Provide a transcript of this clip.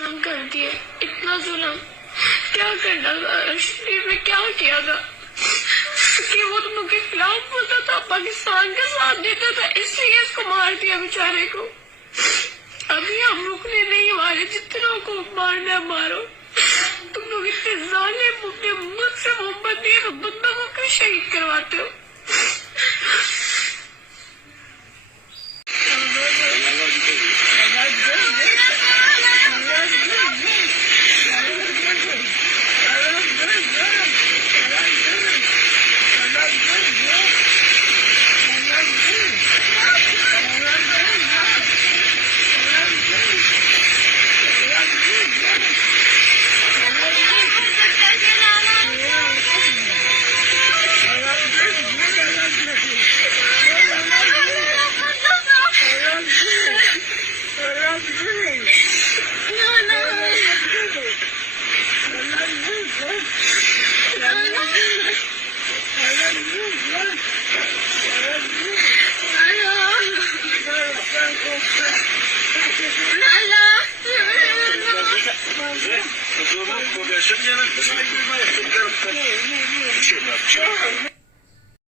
जुल्म कर दिए, इतना जुल्म क्या करना था। शरीफ ने क्या किया था कि वो तुम के खिलाफ बोलता था, पाकिस्तान का साथ देता था, इसलिए इसको मार दिया बेचारे को। अभी हम रुकने नहीं वाले, जितनों को मारना मारो। तुम लोग इतने जालिम, अपने मुझसे मोहब्बत नहीं है तो बंदों को क्यों शहीद करवाते हो। Şehid.